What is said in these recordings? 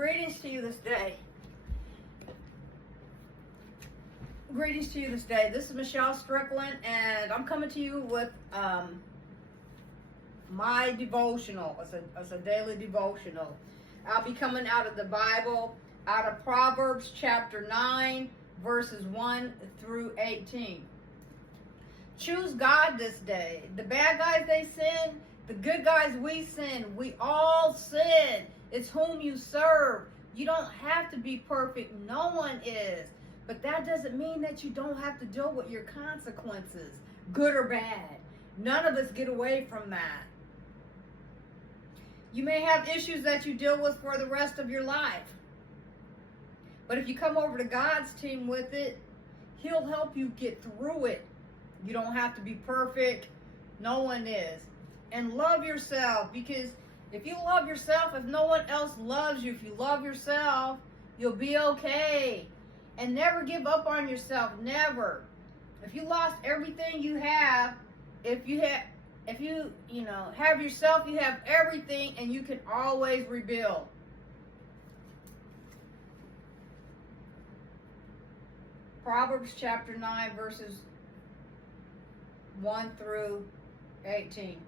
Greetings to you this day. Greetings to you this day. This is Michelle Strickland, and I'm coming to you with my devotional. It's a daily devotional. I'll be coming out of the Bible, out of Proverbs chapter 9, verses 1 through 18. Choose God this day. The bad guys, they sin. The good guys, we sin. We all sin. It's whom you serve. You don't have to be perfect. No one is. But that doesn't mean that you don't have to deal with your consequences, good or bad. None of us get away from that. You may have issues that you deal with for the rest of your life. But if you come over to God's team with it, He'll help you get through it. You don't have to be perfect. No one is. And love yourself, because if you love yourself, if no one else loves you, if you love yourself, you'll be okay. And never give up on yourself. Never. If you lost everything you have, if you have yourself, you have everything, and you can always rebuild. Proverbs chapter 9, verses 1 through 18.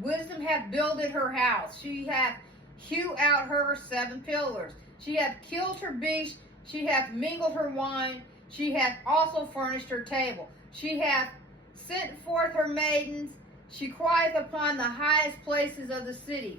Wisdom hath builded her house. She hath hewed out her 7 pillars. She hath killed her beast. She hath mingled her wine. She hath also furnished her table. She hath sent forth her maidens. She crieth upon the highest places of the city.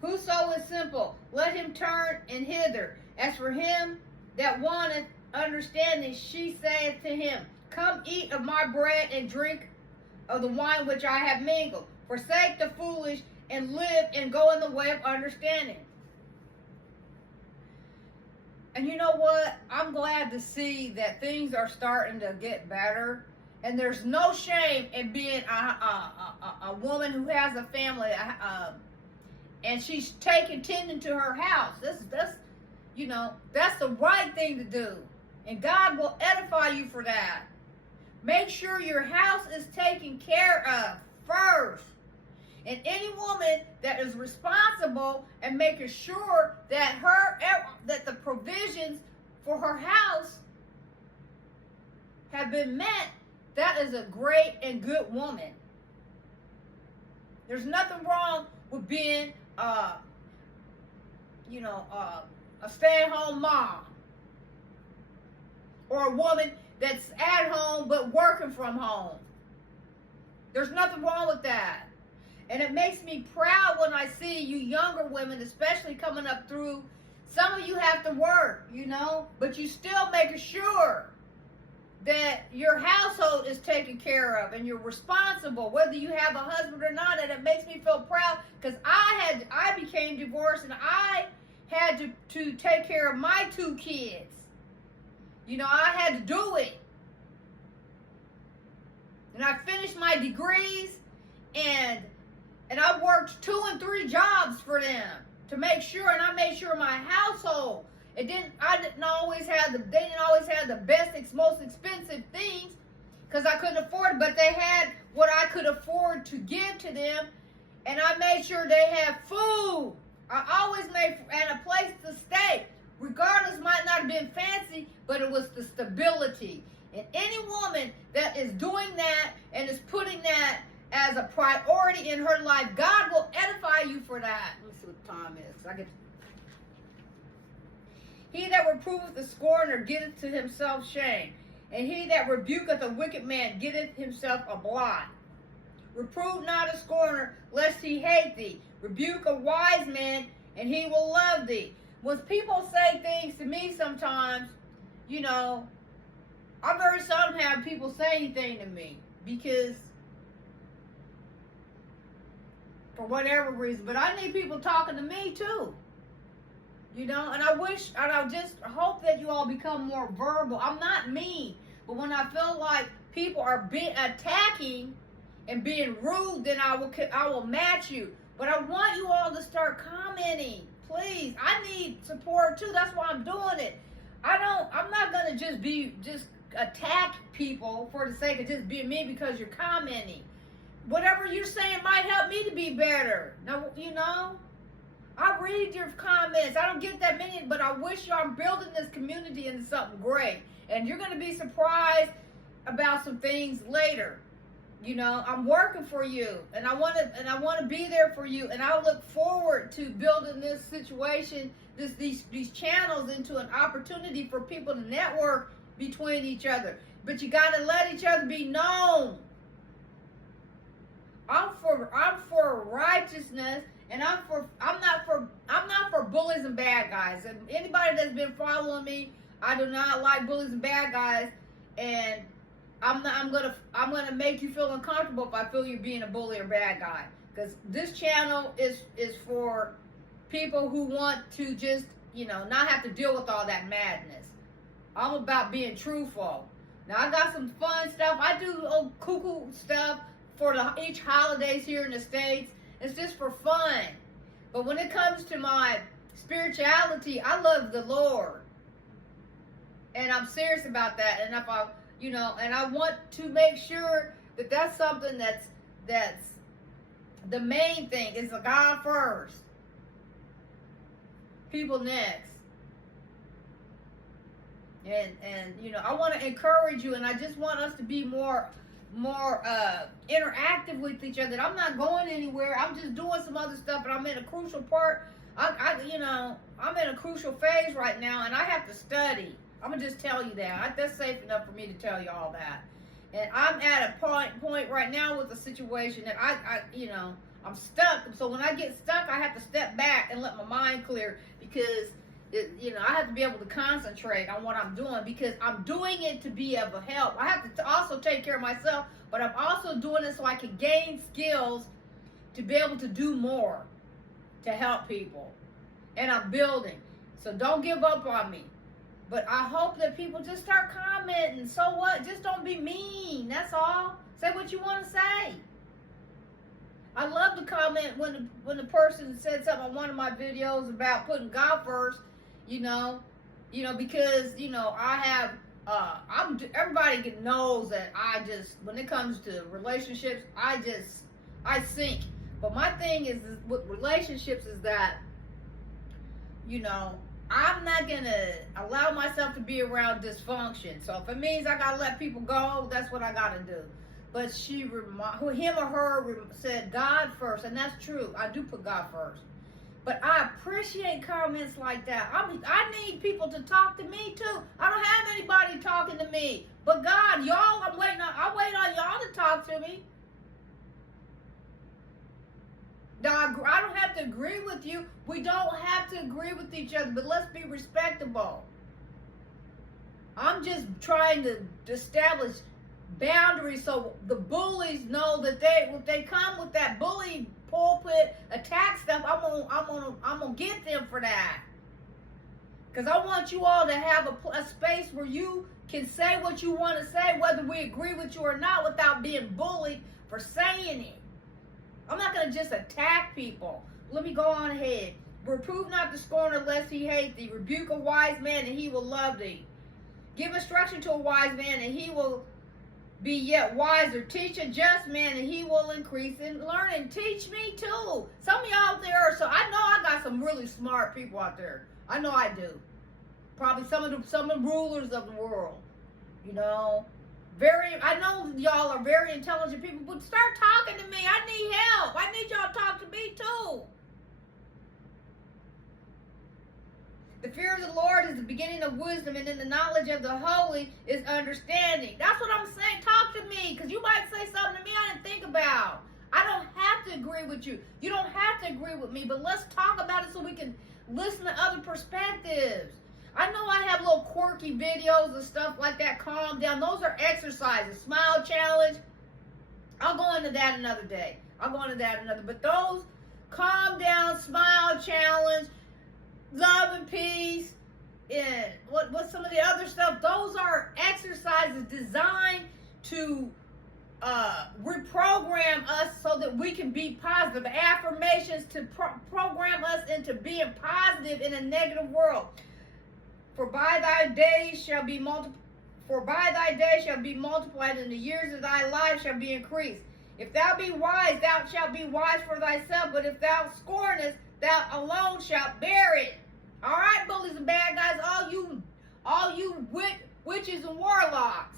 Whoso is simple, let him turn in hither. As for him that wanteth understanding, she saith to him, Come eat of my bread and drink of the wine which I have mingled. Forsake the foolish and live and go in the way of understanding. And you know what? I'm glad to see that things are starting to get better. And there's no shame in being a woman who has a family, and she's tending to her house. That's the right thing to do. And God will edify you for that. Make sure your house is taken care of first. And any woman that is responsible and making sure that that the provisions for her house have been met, that is a great and good woman. There's nothing wrong with being a stay-at-home mom, or a woman that's at home but working from home. There's nothing wrong with that. And it makes me proud when I see you younger women, especially coming up through. Some of you have to work, but you still making sure that your household is taken care of and you're responsible, whether you have a husband or not. And it makes me feel proud, because I became divorced and I had to take care of my 2 kids. I had to do it. And I finished my degrees, and I worked 2 and 3 jobs for them to make sure, and I made sure my household, they didn't always have the best, most expensive things, because I couldn't afford it, but they had what I could afford to give to them, and I made sure they had food. I always made, and a place to stay. Regardless, might not have been fancy, but it was the stability. And any woman that is doing that and is putting that as a priority in her life, God will edify you for that. Let me see what the time is. He that reproveth the scorner getteth to himself shame, and he that rebuketh a wicked man getteth himself a blot. Reprove not a scorner, lest he hate thee. Rebuke a wise man, and he will love thee. When people say things to me sometimes, I very seldom have people say anything to me, because for whatever reason, but I need people talking to me too. And I just hope that you all become more verbal. I'm not mean, but when I feel like people are attacking and being rude, then I will match you. But I want you all to start commenting, please. I need support too. That's why I'm doing it. I'm not gonna just attack people for the sake of just being mean because you're commenting. Whatever you're saying might help me to be better. Now, I read your comments. I don't get that many, but I wish you. I'm building this community into something great. And you're going to be surprised about some things later. You know, I'm working for you, and I want to be there for you, and I look forward to building this situation, these channels into an opportunity for people to network between each other. But you got to let each other be known. I'm for righteousness, and I'm not for bullies and bad guys. And anybody that's been following me, I do not like bullies and bad guys, and I'm gonna make you feel uncomfortable if I feel you're being a bully or bad guy. Because this channel is for people who want to just, you know, not have to deal with all that madness. I'm about being truthful. Now I got some fun stuff. I do cuckoo stuff for each holidays here in the States. It's just for fun. But when it comes to my spirituality, I love the Lord. And I'm serious about that. And if and I want to make sure that that's something that's the main thing is the God first. People next. And I want to encourage you, and I just want us to be more interactive with each other. I'm not going anywhere. I'm just doing some other stuff, and I'm in a crucial part. I'm in a crucial phase right now, and I have to study. I'm gonna just tell you that. That's safe enough for me to tell you all that. And I'm at a point right now with a situation that I'm stuck. So when I get stuck, I have to step back and let my mind clear, because I have to be able to concentrate on what I'm doing, because I'm doing it to be of help. I have to also take care of myself, but I'm also doing it so I can gain skills to be able to do more to help people. And I'm building. So don't give up on me. But I hope that people just start commenting. So what? Just don't be mean. That's all. Say what you want to say. I love to comment when the person said something on one of my videos about putting God first. Because I have everybody knows that I just, when it comes to relationships, I sink. But my thing is with relationships is that I'm not gonna allow myself to be around dysfunction. So if it means I gotta let people go, that's what I gotta do. But him or her said God first, and that's true. I do put God first. But I appreciate comments like that. I need people to talk to me too. I don't have anybody talking to me, but God, y'all. I wait on y'all to talk to me. Now, I don't have to agree with you. We don't have to agree with each other, but let's be respectable. I'm just trying to establish boundaries so the bullies know that if they come with that bully pulpit attack stuff, I'm gonna get them for that. Because I want you all to have a space where you can say what you want to say, whether we agree with you or not, without being bullied for saying it. I'm not going to just attack people. Let me go on ahead. Reprove not the scorner lest he hate thee. Rebuke a wise man and he will love thee. Give instruction to a wise man and he will be yet wiser. Teach a just man and he will increase in learning. Teach me too. Some of y'all out there, so I know I got some really smart people out there. I know I do. Probably some of the rulers of the world. I know y'all are very intelligent people, but start talking to me. I need help. I need y'all to talk to me too. The fear of the Lord is the beginning of wisdom, and in the knowledge of the holy is understanding. That's what I'm saying. Talk to me, because you might say something to me I didn't think about. I don't have to agree with you. You don't have to agree with me, but let's talk about it so we can listen to other perspectives. I know I have little quirky videos and stuff like that. Calm down. Those are exercises. Smile challenge. I'll go into that another day. But those calm down, smile challenge, love and peace, and what's some of the other stuff? Those are exercises designed to reprogram us so that we can be positive. Affirmations to program us into being positive in a negative world. For by thy days shall be multiplied, and the years of thy life shall be increased. If thou be wise, thou shalt be wise for thyself, but if thou scornest, thou alone shalt bear it. All right, bullies and bad guys, all you witches and warlocks.